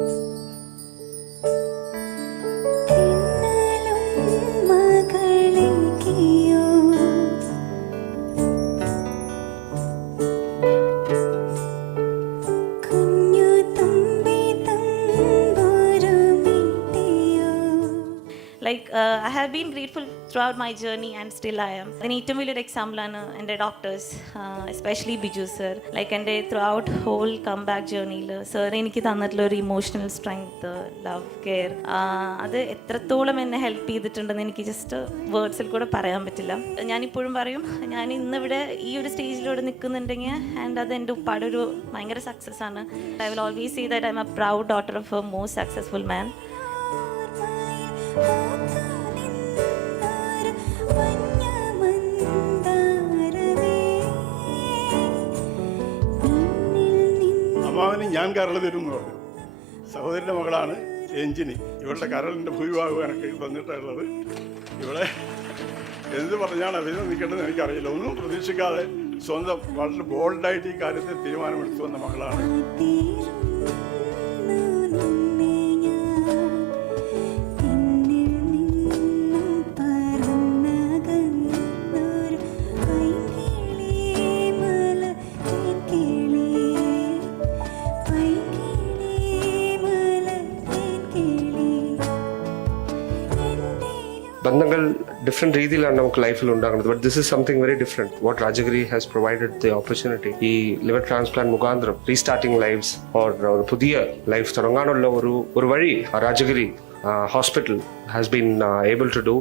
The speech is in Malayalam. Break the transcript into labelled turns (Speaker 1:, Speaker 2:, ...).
Speaker 1: Thank you.
Speaker 2: Like I have been grateful throughout my journey and still I am അതിന് ഏറ്റവും വലിയൊരു എക്സാമ്പിളാണ് എന്റെ doctors especially Biju sir like എന്റെ throughout whole come back ജേർണിയിൽ സർ എനിക്ക് തന്നിട്ടുള്ള ഒരു ഇമോഷണൽ സ്ട്രെങ്ത് ലവ് കെയർ അത് എത്രത്തോളം എന്നെ ഹെൽപ്പ് ചെയ്തിട്ടുണ്ടെന്ന് എനിക്ക് ജസ്റ്റ് വേർഡ്സിൽ കൂടെ പറയാൻ പറ്റില്ല. ഞാനിപ്പോഴും പറയും ഞാൻ ഇന്നിവിടെ ഈ ഒരു സ്റ്റേജിലൂടെ നിൽക്കുന്നുണ്ടെങ്കിൽ ആൻഡ് അത് എന്റെ ഉപ്പാടെ ഒരു ഭയങ്കര സക്സസ് ആണ്. I will always see that I am a proud daughter of a most successful man
Speaker 3: അമ്മാവന് ഞാൻ കരൾ തരും എന്ന് പറഞ്ഞു. സഹോദരന്റെ മകളാണ് എഞ്ചിനി ഇവളുടെ കരളിന്റെ ഭൂരിഭാഗം എനിക്ക് തന്നിട്ടുള്ളത് ഇവിടെ എന്ത് പറഞ്ഞാണ് അഭിനന്ദിക്കേണ്ടതെന്ന് എനിക്കറിയില്ല. ഒന്നും പ്രതീക്ഷിക്കാതെ സ്വന്തം വളരെ ബോൾഡായിട്ട് ഈ കാര്യത്തിൽ തീരുമാനമെടുത്തു വന്ന മകളാണ്.
Speaker 4: ബന്ധങ്ങൾ ഡിഫറെന്റ് രീതിയിലാണ് നമുക്ക് ലൈഫിൽ ഉണ്ടാകുന്നത്. But this is something very different what Rajagiri has provided the opportunity ഈ ലിവർ ട്രാൻസ്പ്ലാന്റ് മുഖാന്തരം റീസ്റ്റാർട്ടിംഗ് ലൈഫ്സ് ഓർ ഒരു പുതിയ ലൈഫ് തുടങ്ങാനുള്ള ഒരു ഒരു വഴി Rajagiri hospital has been able to do